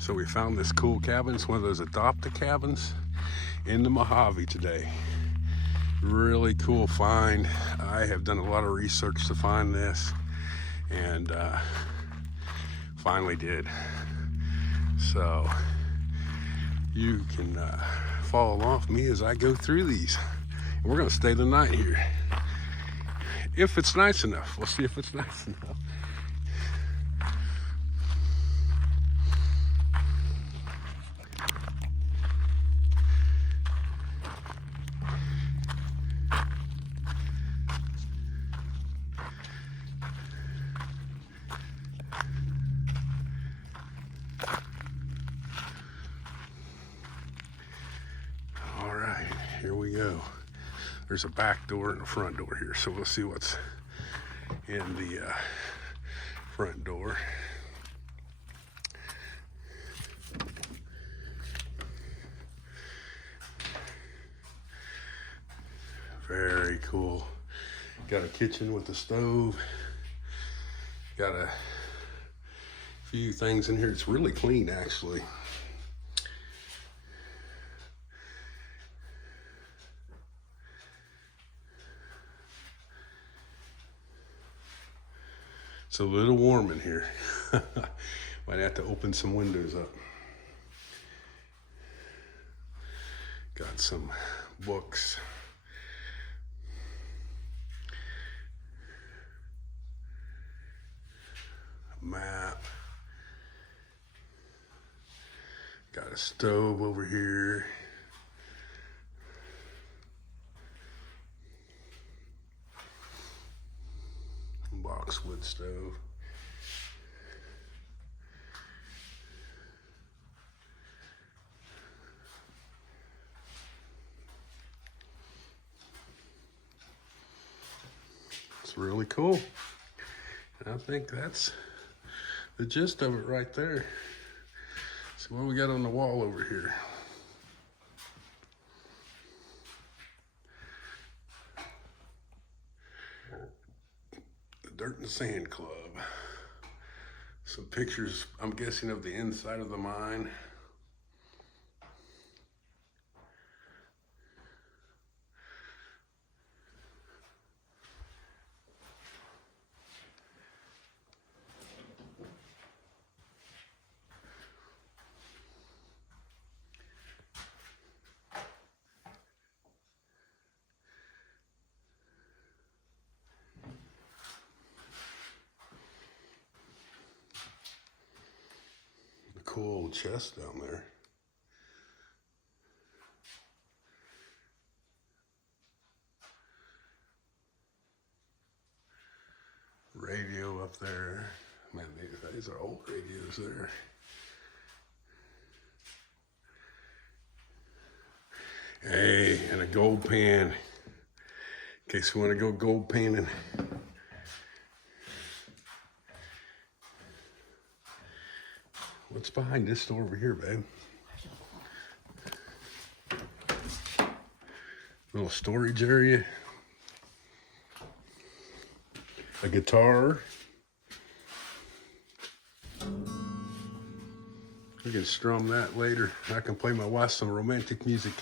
So we found this cool cabin. It's one of those adopt-a cabins in the Mojave today. Really cool find. I have done a lot of research to find this, and finally did. So you can follow along with me as I go through these. And we're gonna stay the night here. If it's nice enough. We'll see if it's nice enough. All right, here we go. There's a back door and a front door here, so we'll see what's in the front door. Very cool. Got a kitchen with a stove. Got a few things in here. It's really clean, actually. It's a little warm in here. Might have to open some windows up. Got some books. A map. Got a stove over here. Boxwood stove. It's really cool. And I think that's the gist of it right there. So what we got on the wall over here? Dirt and Sand Club. Some pictures, I'm guessing, of the inside of the mine. Cool old chest down there. Radio up there. Man, these are old radios there. Hey, and a gold pan. In case we want to go gold panning. What's behind this door over here, babe? Little storage area. A guitar. We can strum that later. I can play my wife some romantic music.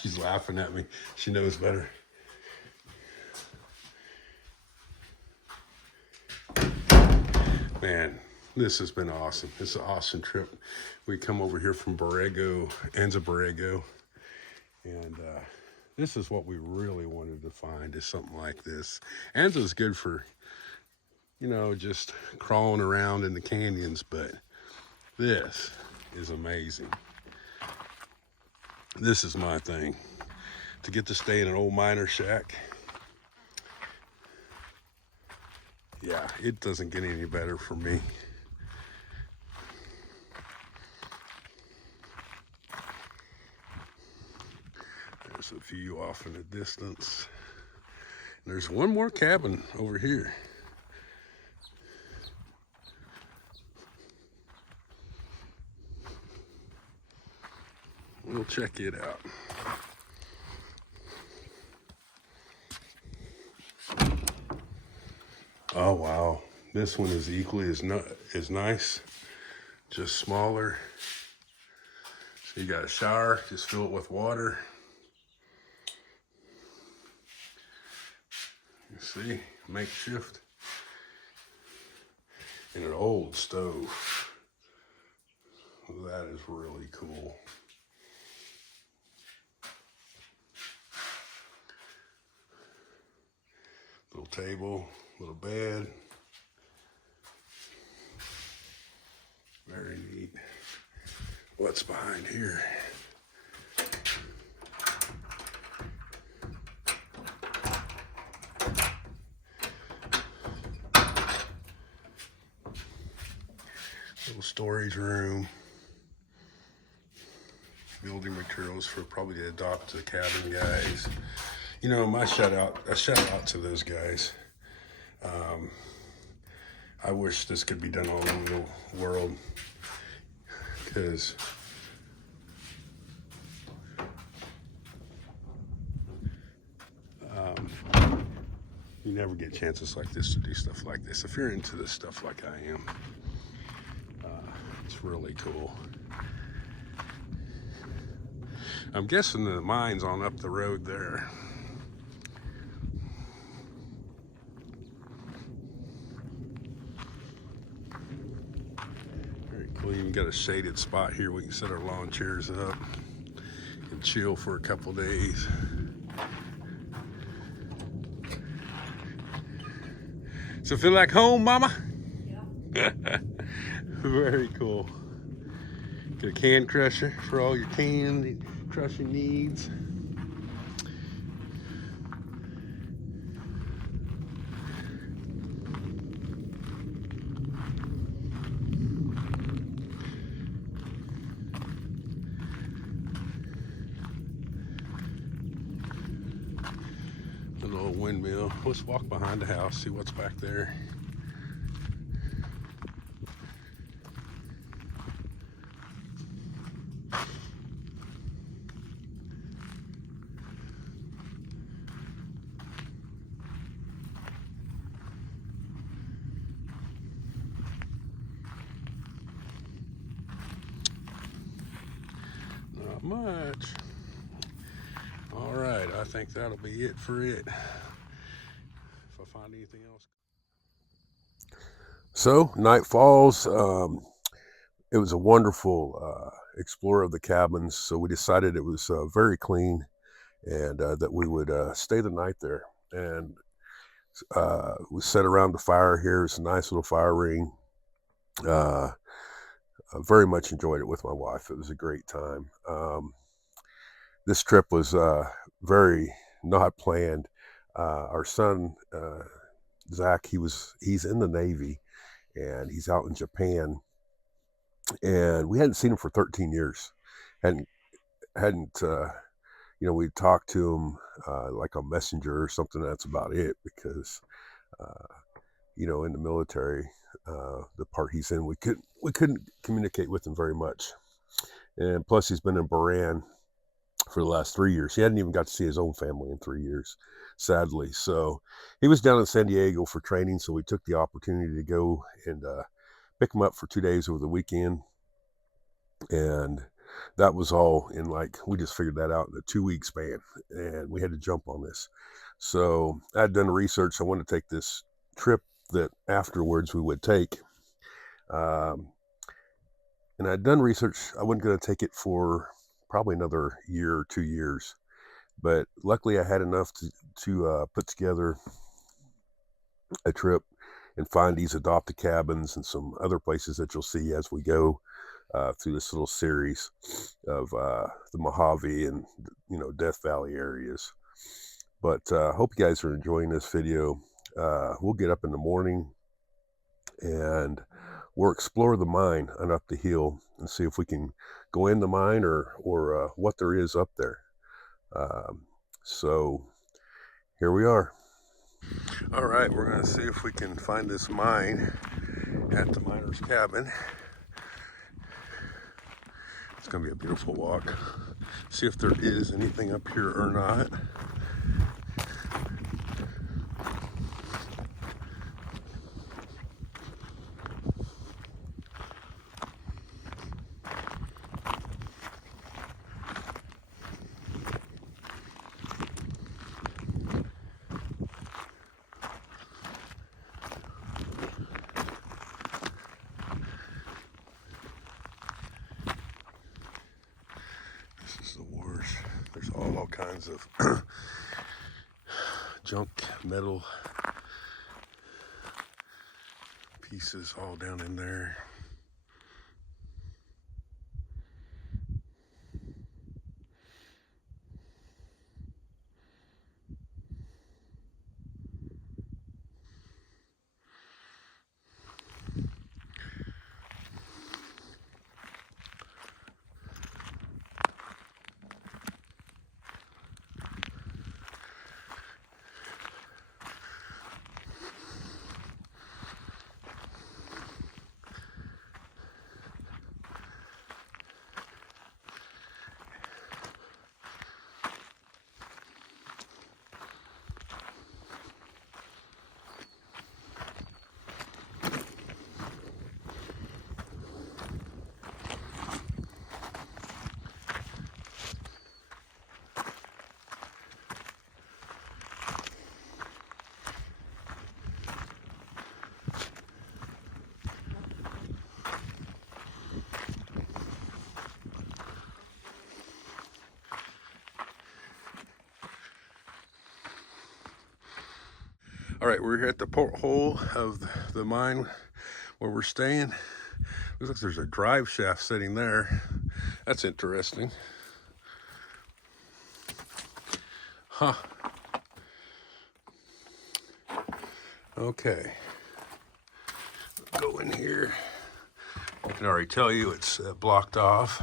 She's laughing at me. She knows better. Man, this has been awesome. It's an awesome trip. We come over here from Borrego, Anza Borrego, and this is what we really wanted to find, is something like this. Anza's good for, you know, just crawling around in the canyons, but this is amazing. This is my thing. To get to stay in an old miner shack. Yeah, it doesn't get any better for me. There's a view off in the distance. And there's one more cabin over here. We'll check it out. Oh, wow. This one is equally as nice, just smaller. So you got a shower, just fill it with water. You see, makeshift. And an old stove. That is really cool. Little table, little bed. Very neat. What's behind here? Little storage room. Building materials for probably to adopt the cabin guys. You know, a shout out to those guys. I wish this could be done all over the world, because you never get chances like this to do stuff like this. If you're into this stuff like I am, it's really cool. I'm guessing the mine's on up the road there. Very cool. We even got a shaded spot here. We can set our lawn chairs up and chill for a couple days. So feel like home, Mama? Yeah. Very cool. Get a can crusher for all your can crushing needs. A little windmill. Let's walk behind the house, see what's back there. Not much. All right, I think that'll be it for it. If I find anything else. So night falls. It was a wonderful explore of the cabins. So we decided it was very clean, and that we would stay the night there. And we sat around the fire here. It's a nice little fire ring. I very much enjoyed it with my wife. It was a great time. This trip was very not planned. Our son, Zach, he's in the Navy, and he's out in Japan, and we hadn't seen him for 13 years. Hadn't we talked to him like a messenger or something. That's about it, because in the military, the part he's in, we couldn't communicate with him very much. And plus, he's been in Bahrain for the last 3 years. He hadn't even got to see his own family in 3 years, sadly. So he was down in San Diego for training, so we took the opportunity to go and pick him up for 2 days over the weekend. And that was all in, we just figured that out in a 2-week span, and we had to jump on this. So I'd done research. I wanted to take this trip that afterwards we would take. And I'd done research. I wasn't going to take it for probably another year or 2 years, but luckily I had enough to put together a trip and find these adopted cabins and some other places that you'll see as we go through this little series of the Mojave and Death Valley areas. But hope you guys are enjoying this video. We'll get up in the morning and we'll explore the mine and up the hill and see if we can go in the mine or what there is up there. So here we are. All right, we're going to see if we can find this mine at the miner's cabin. It's going to be a beautiful walk. See if there is anything up here or not. kinds of junk metal pieces all down in there. All right, we're here at the porthole of the mine where we're staying. Looks like there's a drive shaft sitting there. That's interesting. Huh. Okay. Go in here. I can already tell you it's blocked off.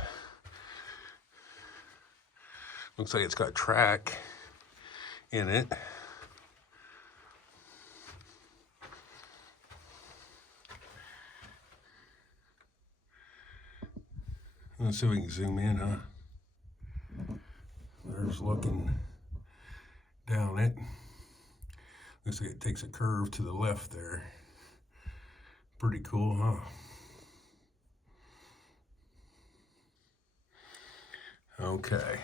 Looks like it's got track in it. Let's see if we can zoom in, huh? There's looking down it. Looks like it takes a curve to the left there. Pretty cool, huh? Okay.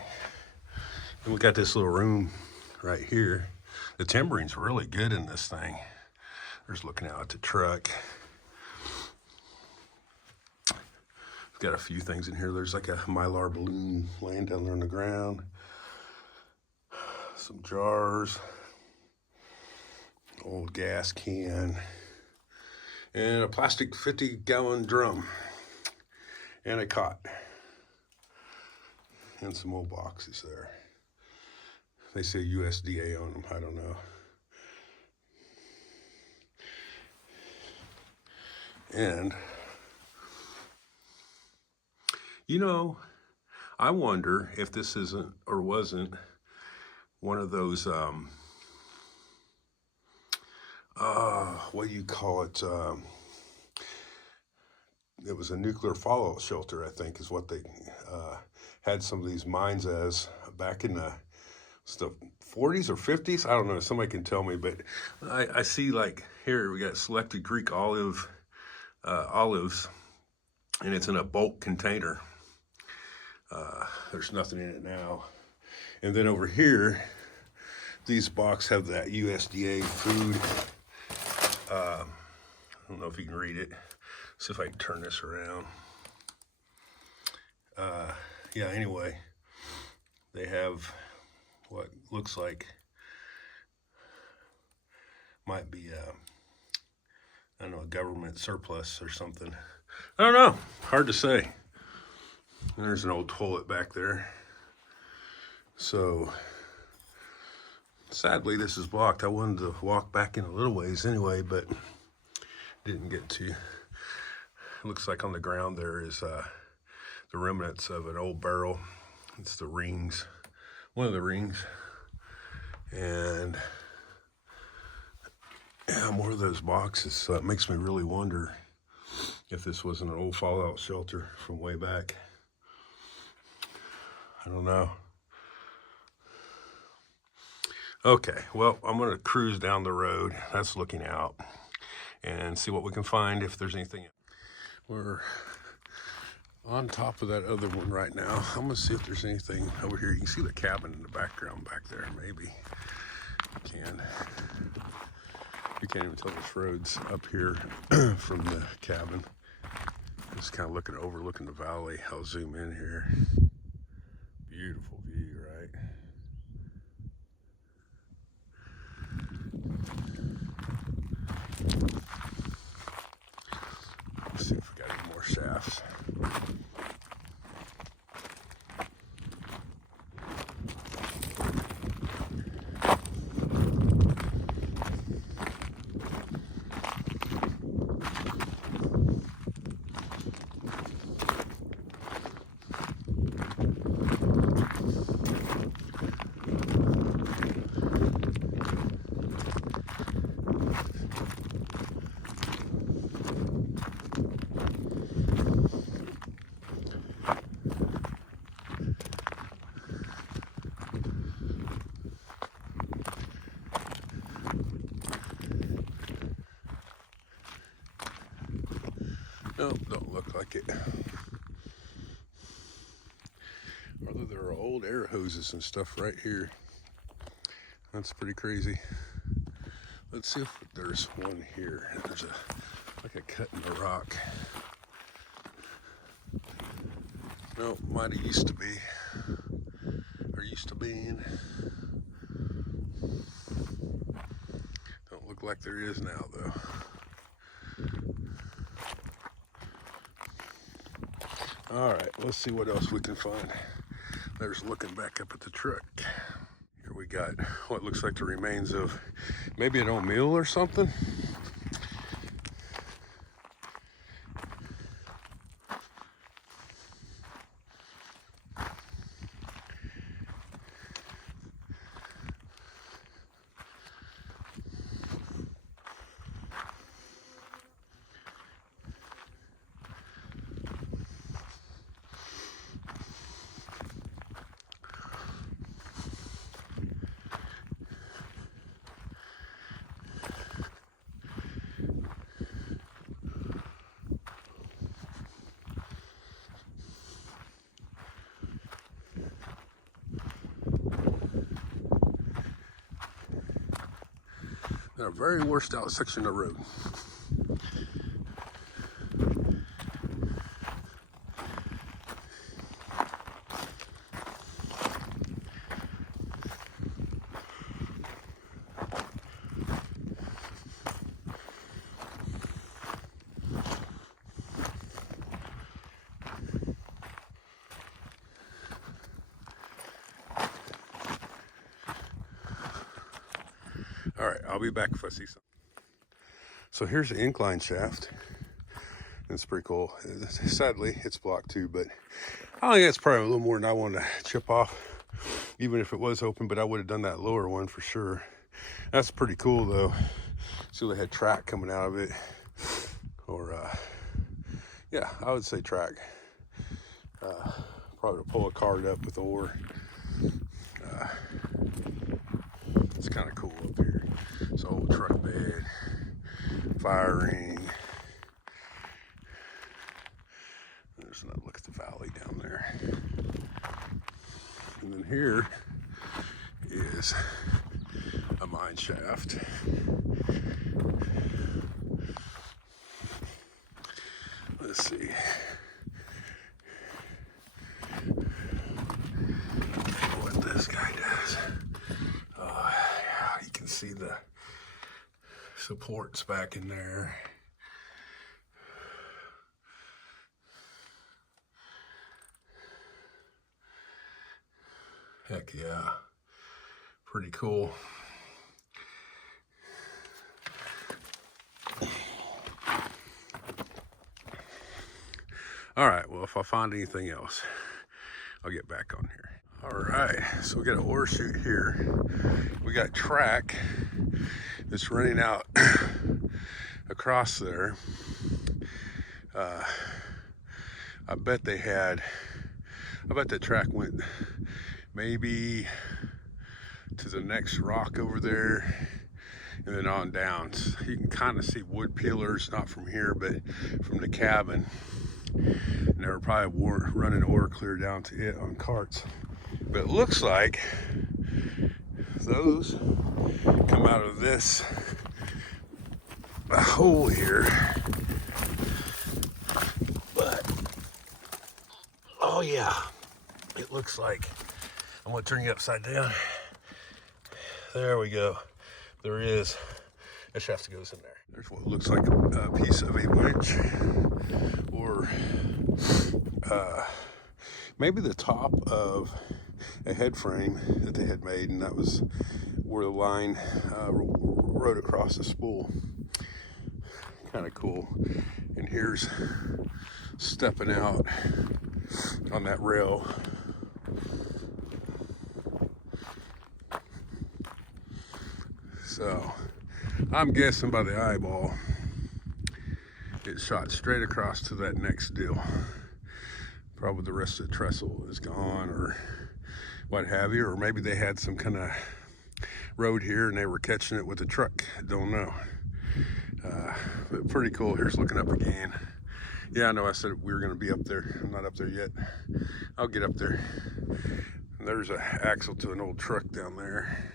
And we got this little room right here. The timbering's really good in this thing. There's looking out at the truck. It's got a few things in here. There's like a mylar balloon laying down there on the ground. Some jars. Old gas can. And a plastic 50-gallon drum. And a cot. And some old boxes there. They say USDA on them. I don't know. And you know, I wonder if this isn't or wasn't one of those, what do you call it? It was a nuclear fallout shelter, I think, is what they had some of these mines as back in the 40s or 50s. I don't know. Somebody can tell me, but I see like here we got selected Greek olives, and it's in a bulk container. There's nothing in it now. And then over here, these boxes have that USDA food. I don't know if you can read it. See if I can turn this around. Yeah, anyway, they have what looks like might be I don't know, a government surplus or something. I don't know. Hard to say. There's an old toilet back there. So, sadly, this is blocked. I wanted to walk back in a little ways anyway, but didn't get to. Looks like on the ground there is the remnants of an old barrel. It's the rings, one of the rings. And yeah, more of those boxes. So it makes me really wonder if this wasn't an old fallout shelter from way back. I don't know. Okay, well, I'm gonna cruise down the road. That's looking out and see what we can find if there's anything. We're on top of that other one right now. I'm gonna see if there's anything over here. You can see the cabin in the background back there, maybe. You can. You can't even tell this road's up here from the cabin. Just kind of overlooking the valley. I'll zoom in here. Beautiful view, right? Let's see if we got any more shafts. Nope, don't look like it. Although there are old air hoses and stuff right here. That's pretty crazy. Let's see if there's one here. There's like a cut in the rock. Nope, might have used to be. Or used to being. Don't look like there is now though. All right, let's see what else we can find. There's looking back up at the truck. Here we got what looks like the remains of maybe an old mule or something. A very washed out section of road. All right, I'll be back if I see something. So here's the incline shaft. It's pretty cool. Sadly, it's blocked too, but I think that's probably a little more than I wanted to chip off, even if it was open, but I would have done that lower one for sure. That's pretty cool though. See, they had track coming out of it. Or, yeah, I would say track. Probably to pull a cart up with ore. It's kind of cool up here. It's an old truck bed, fire ring. There's another look at the valley down there. And then here is a mine shaft. Let's see. What this guy does. Oh, yeah, you can see the supports back in there. Heck yeah, pretty cool. All right, well, if I find anything else, I'll get back on here. All right, so we got an ore chute here. We got track that's running out across there. I bet the track went maybe to the next rock over there and then on down. So you can kind of see wood peelers, not from here, but from the cabin. And they were probably running ore clear down to it on carts. But it looks like those come out of this hole here. But, oh yeah, it looks like, I'm gonna turn you upside down. There we go. There is a shaft that goes in there. There's what looks like a piece of a winch, or maybe the top of a head frame that they had made, and that was where the line rode across the spool. Kind of cool. And here's stepping out on that rail. So I'm guessing by the eyeball it shot straight across to that next deal. Probably the rest of the trestle is gone or what have you, or maybe they had some kind of road here and they were catching it with a truck. Don't know. But pretty cool. Here's looking up again. Yeah, I know I said we were going to be up there. I'm not up there yet. I'll get up there. And there's an axle to an old truck down there.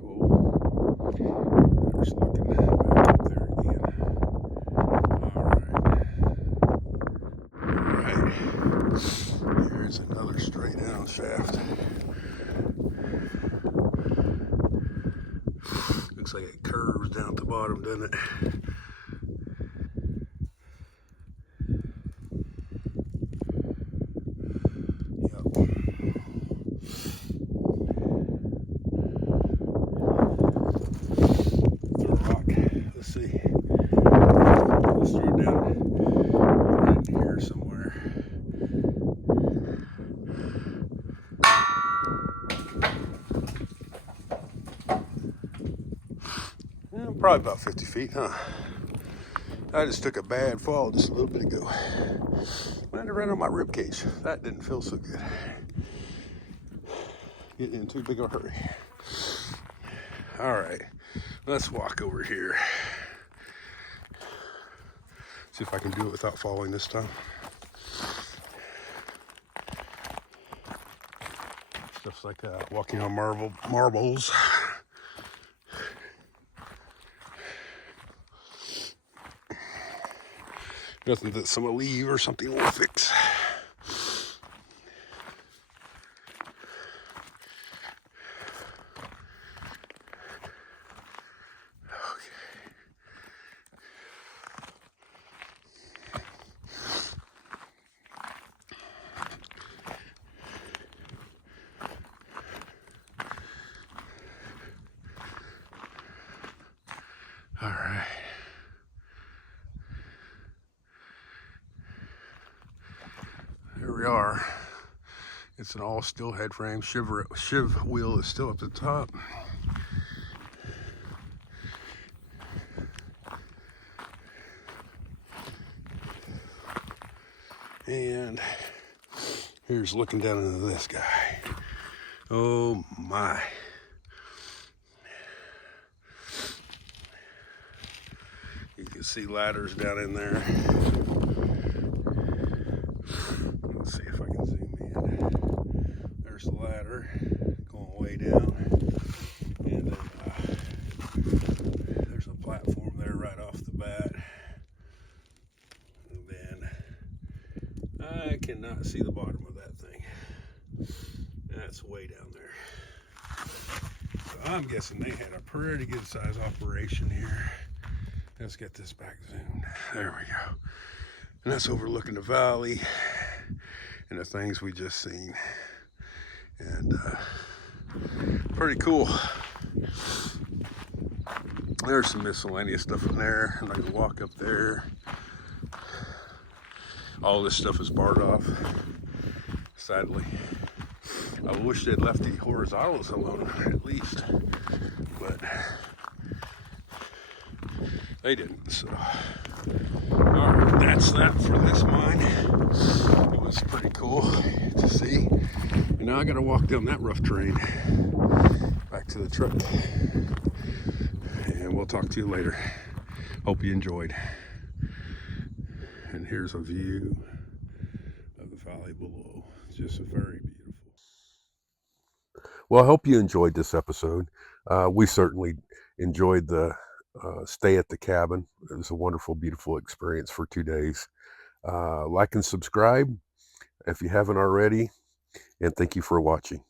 Cool. There's looking back up there again. All right. Here's another straight down shaft. Looks like it curves down at the bottom, doesn't it? Yep. Throw a rock. Let's see. Let's throw it down right in here somewhere. Probably about 50 feet, huh? I just took a bad fall just a little bit ago. Landed right on my rib cage. That didn't feel so good. Getting in too big of a hurry. All right, let's walk over here. See if I can do it without falling this time. Stuff's like walking on marbles. Nothing that some leave or something will fix. All right. Here we are. It's an all steel head frame. Shiv wheel is still at the top. And here's looking down into this guy. Oh my. You can see ladders down in there. Let's see if I can zoom in. There's the ladder going way down. And then there's a platform there right off the bat. And then I cannot see the bottom of that thing. That's way down there. So I'm guessing they had a pretty good size operation here. Let's get this back zoomed. There we go. And that's overlooking the valley and the things we just seen. And pretty cool. There's some miscellaneous stuff in there. I'm not gonna walk up there. All this stuff is barred off, sadly. I wish they'd left the horizontals alone at least, but they didn't. So, all right, that's that for this mine. It was pretty cool to see. And now I got to walk down that rough terrain back to the truck. And we'll talk to you later. Hope you enjoyed. And here's a view of the valley below. It's just a very beautiful. Well, I hope you enjoyed this episode. We certainly enjoyed the stay at the cabin. It was a wonderful, beautiful experience for 2 days. Like and subscribe if you haven't already. And thank you for watching.